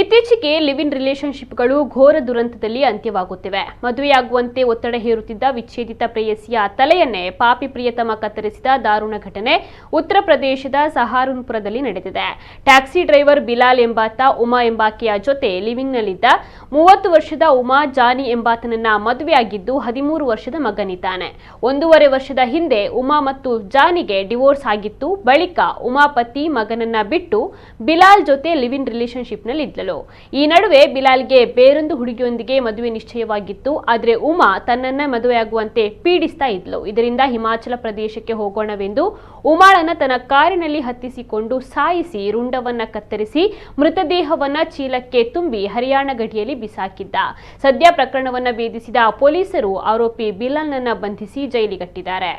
ಇತ್ತೀಚೆಗೆ live in ರಿಲೇಶನ್ಶಿಪ್ಗಳು ಘೋರ ದುರಂತದಲ್ಲಿ ಅಂತ್ಯವಾಗುತ್ತಿವೆ. ಮದುವೆಯಾಗುವಂತೆ ಒತ್ತಡ ಹೇರುತ್ತಿದ್ದ ವಿಚ್ಛೇದಿತ ಪ್ರೇಯಸಿಯ ತಲೆಯನ್ನೇ ಪಾಪಿ ಪ್ರಿಯತಮ ಕತ್ತರಿಸಿದ ದಾರುಣ ಘಟನೆ ಉತ್ತರ ಪ್ರದೇಶದ ಸಹಾರನ್ಪುರದಲ್ಲಿ ನಡೆದಿದೆ. ಟ್ಯಾಕ್ಸಿ ಡ್ರೈವರ್ ಬಿಲಾಲ್ ಎಂಬಾತ ಉಮಾ ಎಂಬಾಕೆಯ ಜೊತೆ ಲಿವಿಂಗ್ನಲ್ಲಿದ್ದ 30 ವರ್ಷದ ಉಮಾ ಜಾನಿ ಎಂಬಾತನನ್ನ ಮದುವೆಯಾಗಿದ್ದು 13 ವರ್ಷದ ಮಗನಿದ್ದಾನೆ. 1.5 ವರ್ಷದ ಹಿಂದೆ ಉಮಾ ಮತ್ತು ಜಾನಿಗೆ ಡಿವೋರ್ಸ್ ಆಗಿತ್ತು. ಬಳಿಕ ಉಮಾ ಪತಿ ಮಗನನ್ನ ಬಿಟ್ಟು ಬಿಲಾಲ್ ಜೊತೆ ಲಿವ್ ಇನ್ ರಿಲೇಶನ್ಶಿಪ್ನಲ್ಲಿದ್ದ. ಈ ನಡುವೆ ಬಿಲಾಲ್ಗೆ ಬೇರೊಂದು ಹುಡುಗಿಯೊಂದಿಗೆ ಮದುವೆ ನಿಶ್ಚಯವಾಗಿತ್ತು. ಆದರೆ ಉಮಾ ತನ್ನನ್ನ ಮದುವೆಯಾಗುವಂತೆ ಪೀಡಿಸ್ತಾ ಇದ್ಲು. ಇದರಿಂದ ಹಿಮಾಚಲ ಪ್ರದೇಶಕ್ಕೆ ಹೋಗೋಣವೆಂದು ಉಮಾಳನ್ನ ತನ್ನ ಕಾರಿನಲ್ಲಿ ಹತ್ತಿಸಿಕೊಂಡು ಸಾಯಿಸಿ ರುಂಡವನ್ನ ಕತ್ತರಿಸಿ ಮೃತದೇಹವನ್ನ ಚೀಲಕ್ಕೆ ತುಂಬಿ ಹರಿಯಾಣ ಗಡಿಯಲ್ಲಿ ಬಿಸಾಕಿದ್ದ. ಸದ್ಯ ಪ್ರಕರಣವನ್ನ ಭೇದಿಸಿದ ಪೊಲೀಸರು ಆರೋಪಿ ಬಿಲಾಲ್ನನ್ನ ಬಂಧಿಸಿ ಜೈಲಿಗಟ್ಟಿದ್ದಾರೆ.